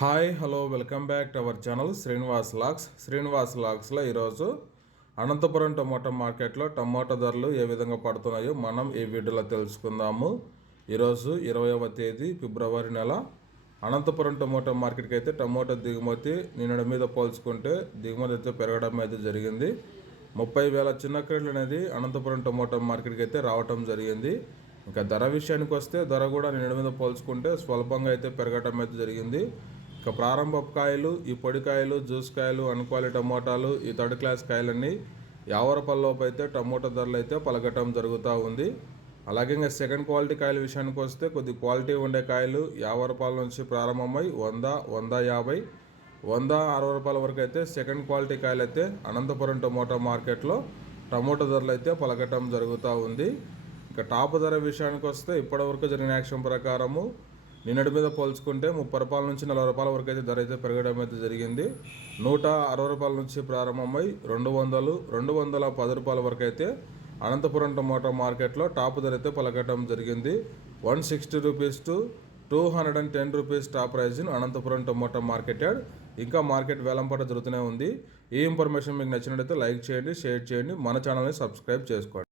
Hi hello welcome back to our channel Srinivas lakhs Srinivas లాక్స్లో ఈరోజు Anantapuram tomato మార్కెట్లో టమోటా ధరలు ఏ విధంగా పడుతున్నాయో మనం ఈ వీడియోలో తెలుసుకుందాము. ఈరోజు ఇరవైవ తేదీ ఫిబ్రవరి నెల. అనంతపురం టమోటా మార్కెట్కి అయితే టమోటా దిగుమతి నిన్నటి మీద పోల్చుకుంటే దిగుమతి అయితే పెరగడం అయితే జరిగింది. ముప్పై వేల చిన్న క్రేట్లు అనేది అనంతపురం టమోటా మార్కెట్కి అయితే రావటం జరిగింది. ఇంకా ధర విషయానికి వస్తే ధర కూడా నిన్నటి మీద పోల్చుకుంటే స్వల్పంగా అయితే పెరగటం అయితే జరిగింది. ఇక ప్రారంభ కాయలు ఈ పొడి కాయలు జ్యూస్ కాయలు అనుకోవాలి టమోటాలు ఈ థర్డ్ క్లాస్ కాయలన్నీ యావర రూపాయలలోపు అయితే టమోటా ధరలు అయితే పలకటం జరుగుతూ ఉంది. అలాగే ఇంకా సెకండ్ క్వాలిటీ కాయల విషయానికి వస్తే కొద్ది క్వాలిటీ ఉండే కాయలు యాభై రూపాయల నుంచి ప్రారంభమై వంద వంద యాభై వంద అరవై రూపాయల వరకు అయితే సెకండ్ క్వాలిటీ కాయలు అయితే అనంతపురం టమోటా మార్కెట్లో టమోటా ధరలు అయితే పలకటం జరుగుతూ ఉంది. ఇక టాప్ ధర విషయానికి వస్తే ఇప్పటివరకు జరిగిన యాక్షన్ ప్రకారము నిన్నటి మీద పోల్చుకుంటే ముప్పై రూపాయల నుంచి నలభై రూపాయల వరకు అయితే ధర అయితే పెరగడం అయితే జరిగింది. నూట అరవై రూపాయల నుంచి ప్రారంభమై రెండు వందలు రెండు వందల పది రూపాయల వరకు అయితే అనంతపురం టమోటా మార్కెట్లో టాప్ ధర అయితే పలకటం జరిగింది. One sixty rupees to two hundred and ten rupees top price Anantapuram tomato market yard. ఇంకా మార్కెట్ వేలంపాట జరుగుతూనే ఉంది. ఈ ఇన్ఫర్మేషన్ మీకు నచ్చినట్లయితే లైక్ చేయండి షేర్ చేయండి. మన ఛానల్ని సబ్స్క్రైబ్ చేసుకోండి.